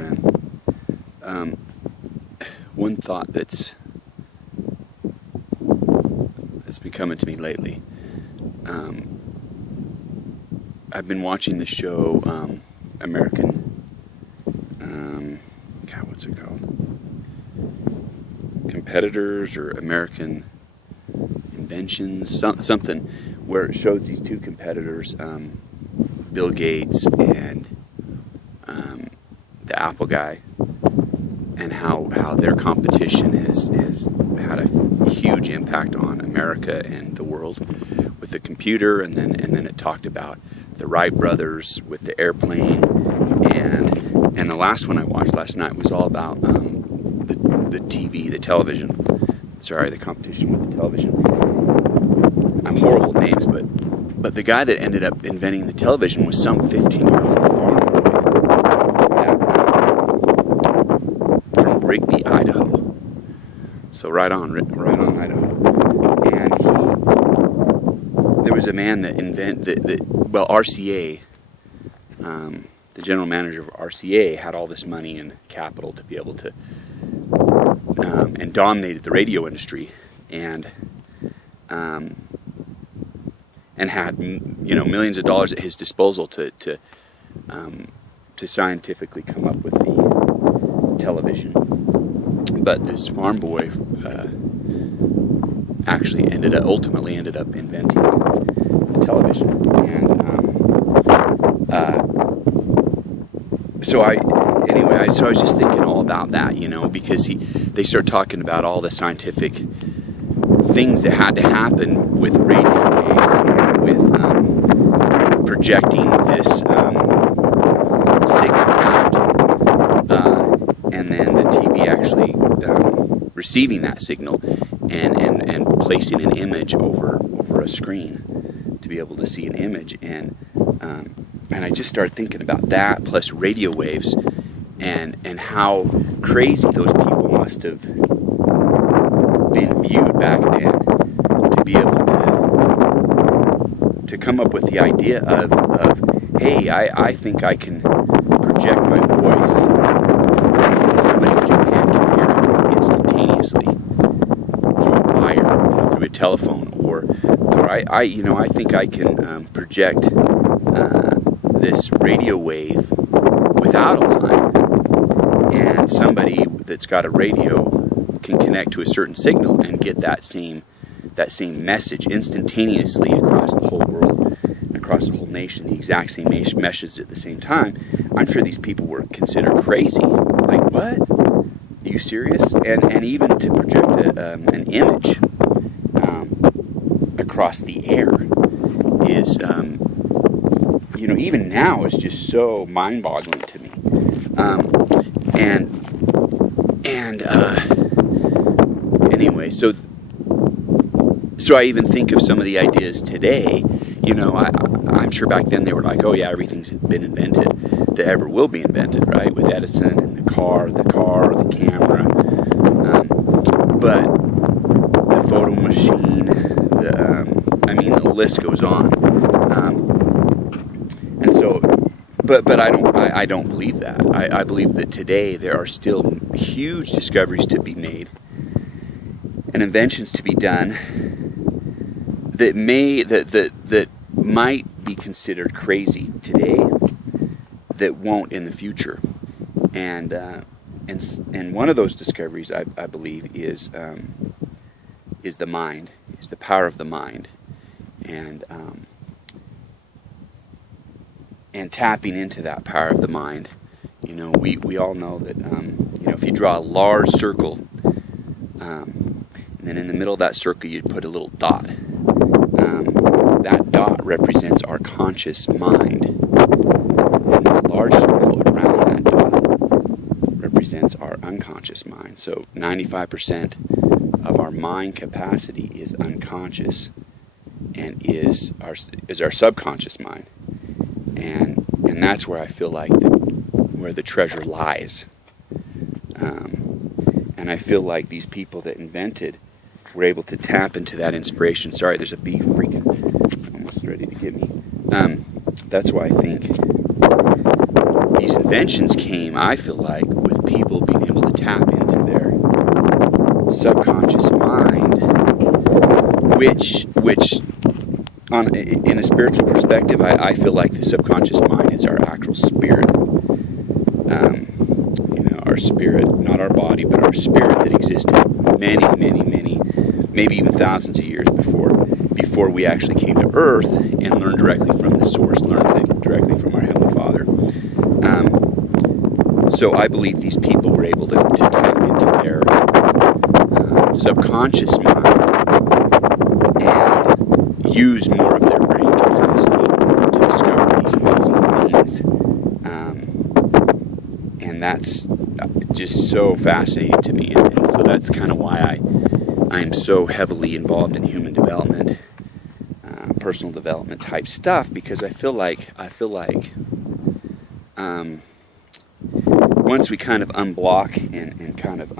Ren. One thought that's been coming to me lately. I've been watching the show American, what's it called? Competitors or American Inventions, something, where it shows these two competitors, Bill Gates and the Apple guy, and how their competition has had a huge impact on America and the world with the computer, and then it talked about the Wright brothers with the airplane, and the last one I watched last night was all about the television. The competition with the television. I'm horrible with names, but the guy that ended up inventing the television was some 15-year-old farmer from Rigby, Idaho. So right on Idaho. And there was a man that invented RCA. The general manager of RCA had all this money and capital to be able to, and dominated the radio industry, and had millions of dollars at his disposal to scientifically come up with the television. But this farm boy actually ultimately ended up inventing the television, and so I was just thinking all about that, because they started talking about all the scientific things that had to happen with radio waves, with projecting this signal out, and then the TV actually receiving that signal and placing an image over a screen to be able to see an image, and I just started thinking about that, plus radio waves, and how crazy those people must have been viewed back then to be able to come up with the idea of hey, I think I can project my voice, and somebody in Japan can hear it instantaneously through a wire, through a telephone, or I think I can project this radio wave without a line, and somebody that's got a radio can connect to a certain signal and get that same message instantaneously across the whole world, across the whole nation, the exact same message at the same time. I'm sure these people were considered crazy. Like, what? Are you serious? And even to project an image across the air is, even now is just so mind-boggling to me. Anyway, so I even think of some of the ideas today. I'm sure back then they were like, oh yeah, everything's been invented that ever will be invented, right? With Edison and the car, the camera, but the photo machine, the list goes on. And so, but I don't believe that. I believe that today there are still huge discoveries to be made and inventions to be done that might be considered crazy today, that won't in the future. And one of those discoveries, I believe, is the mind, is the power of the mind, and tapping into that power of the mind. We all know that if you draw a large circle, and then in the middle of that circle you'd put a little dot. That dot represents our conscious mind, and the large circle around that dot represents our unconscious mind. So 95% of our mind capacity is unconscious, and is our subconscious mind, and that's where I feel like where the treasure lies. And I feel like these people that invented were able to tap into that inspiration. Sorry, there's a bee freaking almost ready to get me. That's why I think these inventions came, I feel like, with people being able to tap into their subconscious mind, which in a spiritual perspective, I feel like the subconscious mind is our actual spirit. Our spirit, not our body, but our spirit that existed many, maybe even thousands of years before we actually came to Earth and learned directly from the source, learned directly from our Heavenly Father. So I believe these people were able to tap into their subconscious mind and use more of their brain capacity to discover these amazing things. And that's just so fascinating to me. And so that's kind of why I am so heavily involved in human development, personal development type stuff, because I feel like once we kind of unblock and kind of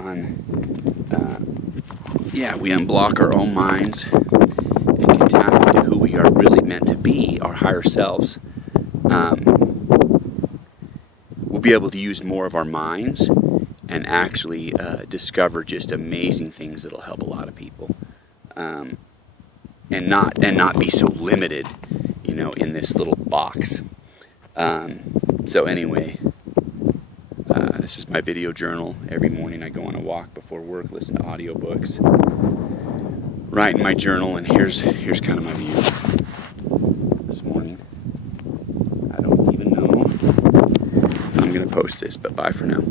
we unblock our own minds and can tap into who we are really meant to be, our higher selves, we'll be able to use more of our minds and actually discover just amazing things that'll help a lot of people, and not be so limited, in this little box. So anyway, this is my video journal. Every morning I go on a walk before work, listen to audiobooks, write in my journal, and here's kind of my view this morning. I don't even know if I'm going to post this, but bye for now.